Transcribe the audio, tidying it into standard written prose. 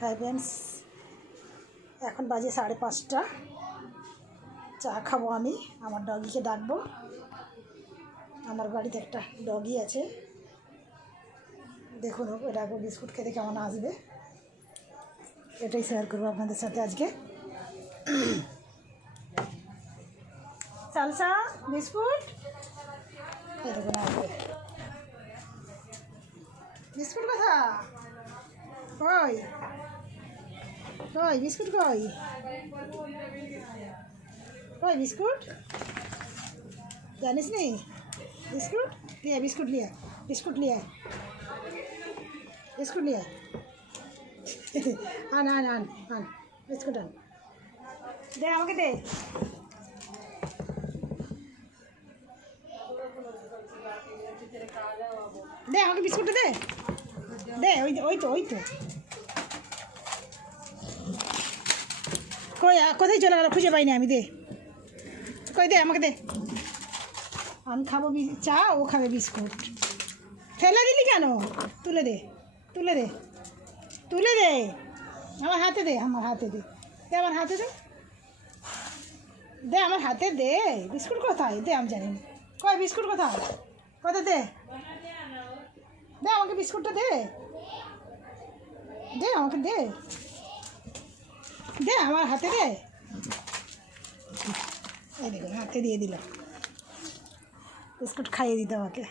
Hi friends, এখন বাজে 5:30। চা খাবো আমি, আমার ডগিকে ডাকবো। আমার বাড়িতে একটা ডগি আছে, দেখুন এটা বিস্কুট খেতে কেমন আসবে, এটাই শেয়ার করবো আপনাদের সাথে আজকে। সালসা বিস্কুট, এরকম আসবে। বিস্কুট কথা কই কই বিস্কুট কই কই বিস্কুট জানিস নি? বিস্কুট লিয়া, বিস্কুট লিয়া, বিস্কুট লিয়া, বিস্কুট লিয়া। আন আন আন আন বিস্কুট আন, দে আমাকে দে। দে আমাকে বিস্কুটটা দে, দে ওই তো কই কোথায় চলে গেল, খুঁজে পাইনি আমি। দে কই, দে আমাকে দে। আমি খাবো চা, ও খাবে বিস্কুট। ফেলে দিলি কেন? তুলে দে, তুলে দে, তুলে দে, আমার হাতে দে, আমার হাতে দে, দে আমার হাতে দে, দে আমার হাতে দে। বিস্কুট কোথায়? দে, আমি জানি না কই বিস্কুট কোথায়, কোথায়? দে দে আমাকে বিস্কুটটা দে, দে আমাকে দে, দে আমার হাতে দে। এই দেখুন হাতে দিয়ে দিল, বিস্কুট খাইয়ে দিতে আমাকে।